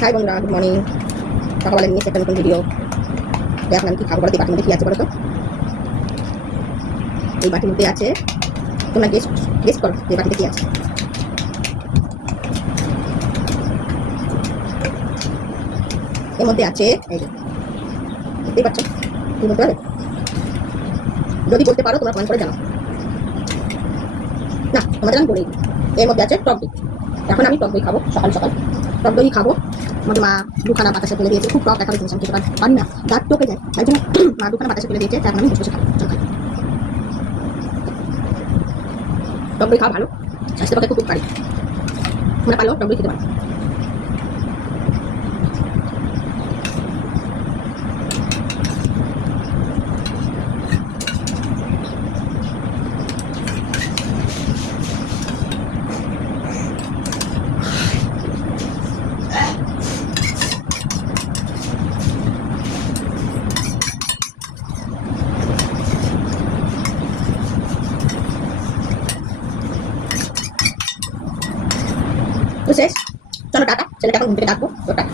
High বন্ধুরা, good morning. সকালবেলা নিয়ে একটা নতুন ভিডিও। এখন আমি কি খাবো বলতে, বাটির মধ্যে কি আছে বলো তো? এই বাটির মধ্যে আছে, তোমরা গেস করো এই বাটিতে কি আছে। এর মধ্যে আছে, এই যে দেখতেই পাচ্ছ, কি বলতে পারবে? যদি বলতে পারো তোমরা কমেন্ট করে জানাও। না, তোমাদের আমি বলেই দিই। এর মধ্যে আছে টক দই। এখন আমি টক দই খাবো, সকাল সকাল টক দই খাবো। আমাদের মা দুখানা বাতাসে ফেলে দিয়েছে, খুব টক দেখা জিনিস আমি খেতে পারি না, দাঁত টোকে যায়, তাই জন্য মা দুখানা বাতাসে ফেলে দিয়েছে, তারপর আমি বসে বসে খাবো। টক দই খাওয়া ভালো, স্বাস্থ্যের পক্ষে খুব উপকারী। তোমরা পারলেও টক দই খেতে পারো। তো শেষ, চলো টাটা। ছেলেটা এখন ঘুম থেকে ডাকবো, তো টাটা।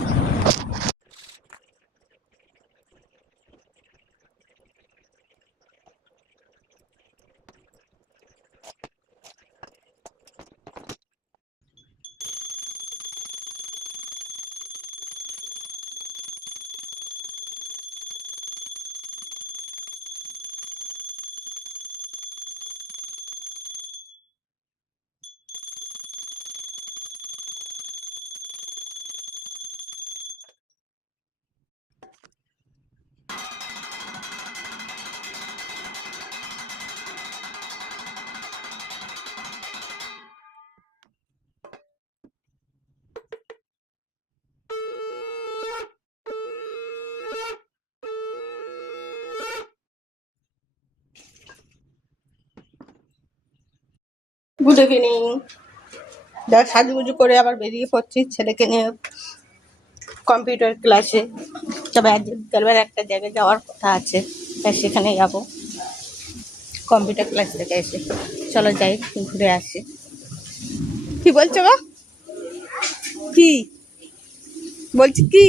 Good evening. দেখ সাজুগুজু করে আবার বেরিয়ে পড়ছি ছেলেকে নিয়ে কম্পিউটার ক্লাসে। তবে আজ বিকালবেলা একটা জায়গায় যাওয়ার কথা আছে, তাই সেখানে যাবো কম্পিউটার ক্লাস থেকে এসে। চলো যাই, ঘুরে আসি। কি বলছো গো? কি বলছি কি?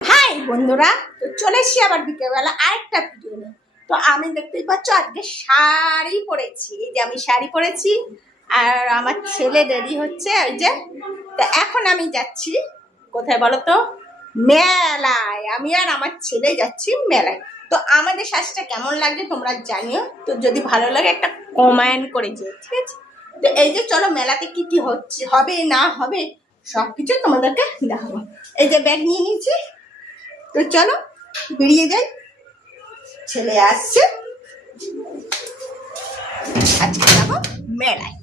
হাই বন্ধুরা, তো চলে এসছি আবার বিকেলবেলা আরেকটা ভিডিও নিয়ে। তো আমি দেখতেই পাচ্ছ আজকে শাড়ি পরেছি, এই যে আমি শাড়ি পরেছি, আর আমার ছেলে রেডি হচ্ছে ওই যে। তো এখন আমি যাচ্ছি কোথায় বলো তো? মেলায়। আমি আর আমার ছেলে যাচ্ছি মেলায়। তো আমাদের সাজটা কেমন লাগছে তোমরা জানিও, তো যদি ভালো লাগে একটা কমেন্ট করে যেও, ঠিক আছে? তো এই যে চলো, মেলাতে কি কি হচ্ছে, হবে না হবে সবকিছু তোমাদেরকে দেখাবো। এই যে ব্যাগ নিয়ে নিয়েছি, তো চলো বেরিয়ে যাই। ছেলে আসছে, আজকে যাবো মেলায়।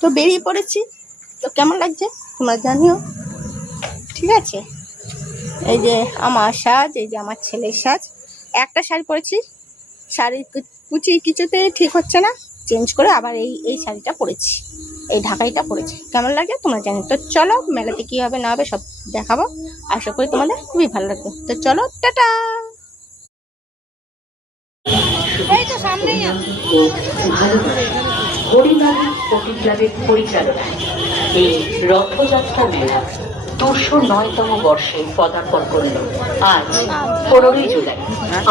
তো বেরিয়ে পড়েছি, তো কেমন লাগছে তোমরা জানিও, ঠিক আছে? এই যে আমার সাজ, এই যে আমার ছেলের সাজ। একটা শাড়ি পরেছি, শাড়ির কুচি কিছুতেই ঠিক হচ্ছে না, চেঞ্জ করে আবার এই শাড়িটা পরেছি, এই ঢাকাইটা পরেছি। কেমন লাগে তোমরা জানি। তো চলো মেলাতে কি হবে না হবে সব দেখাবো, আশা করি তোমাদের খুবই ভালো লাগবে। তো চলো টাটা। এই তো সামনেই আছে হরিবাড়ি পটি ক্লাবের পরিচালনায় এই রথযাত্রা মেলা 209তম বর্ষে পদার্পণ করল আজ 15ই জুলাই।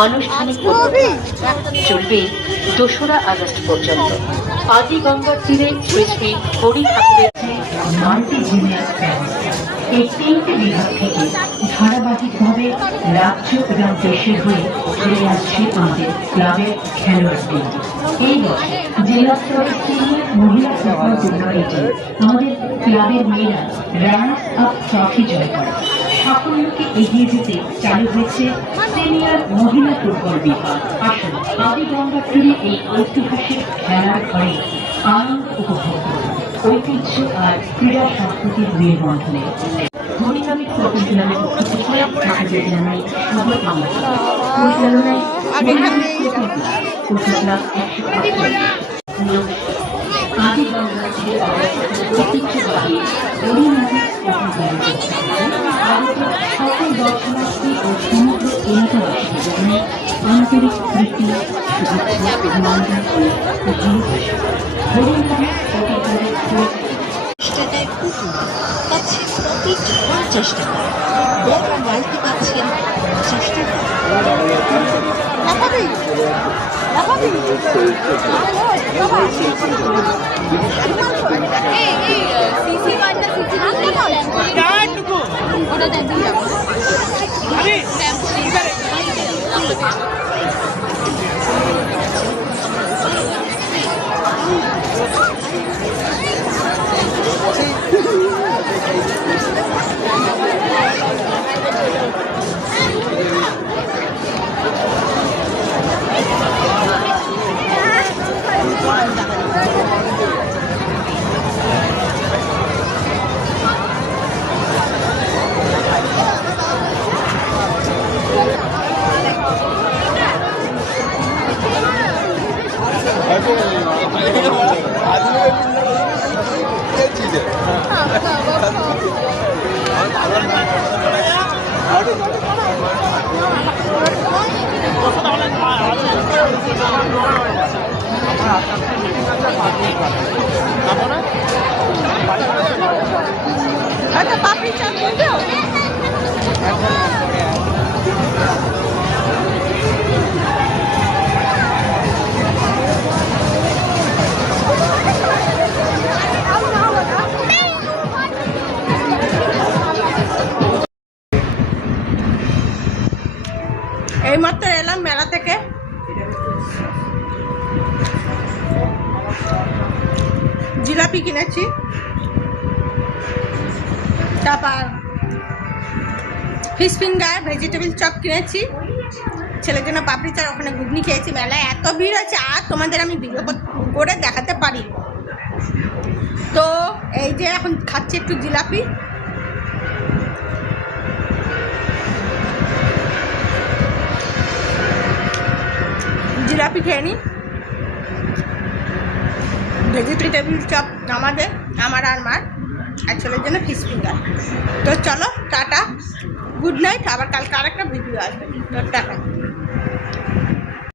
আনুষ্ঠানিক চলবে 2রা আগস্ট পর্যন্ত। আদি গঙ্গার তীরে শ্রী শ্রী হরি ঠাকুরের এই 3টে বিভাগ থেকে ধারাবাহিকভাবে রাজ্য এবং দেশের হয়ে ঘুরে আসছে আমাদের ক্লাবের খেলোয়াড়দের। এই বছর জেলা স্তরের সিনিয়র মহিলা ফুটবল টুর্নামেন্টে আমাদের ক্লাবের মেয়েরা রানার্স আপ ট্রফি জয় করে। সাফল্যকে এগিয়ে যেতে চালু হয়েছে সিনিয়র মহিলা ফুটবল বিভাগ। আসুন আদি গঙ্গার তীরে এই ঐতিহাসিক খেলার ঘরে আনন্দ উপভোগ করুন, ঐতিহ্য আর ক্রীড়া সংস্কৃতির মেলবন্ধনে। হরিনামী ফুটবল টুর্নামেন্ট আপনাদের জানাই শুভকামনা। পরিচালনায় আগে খাইয়ে উপজেলা 188 আদি বাংলার যে ঐতিহ্যবাহী হরিনাথের উপজেলা আগত সকল দর্শনার্থী ও সমগ্র এলাকাবাসীর জন্য আন্তরিক প্রীতি শুভেচ্ছা অভিনন্দন ও ভালোবাসা। হরিনাথের উপজেলার টাকায় পুতুল পাচ্ছেন প্রতি 50 টাকা, বড় মালতি পাচ্ছেন 50 টাকা। পাপড়ি চাট বলতে এইমাত্র এলাম মেলা থেকে। জিলাপি কিনেছি, তারপর ফিশ ফিঙ্গার, ভেজিটেবিল চপ কিনেছি, ছেলের জন্য পাপড়ি চাট, ওখানে ঘুগনি খেয়েছি। মেলায় এত ভিড় আছে আর তোমাদের আমি ভিডিও করে দেখাতে পারি। তো এই যে এখন খাচ্ছি একটু জিলাপি। জিলাপি খেয়ে নিই, ভেজিটেবিল চপ আমার আর মার, আর ছেলের জন্য ফিশ ফিঙ্গার। তো চলো টাটা, গুড নাইট। আবার কালকে আরেকটা ভিডিও আসবে। তো টাটা।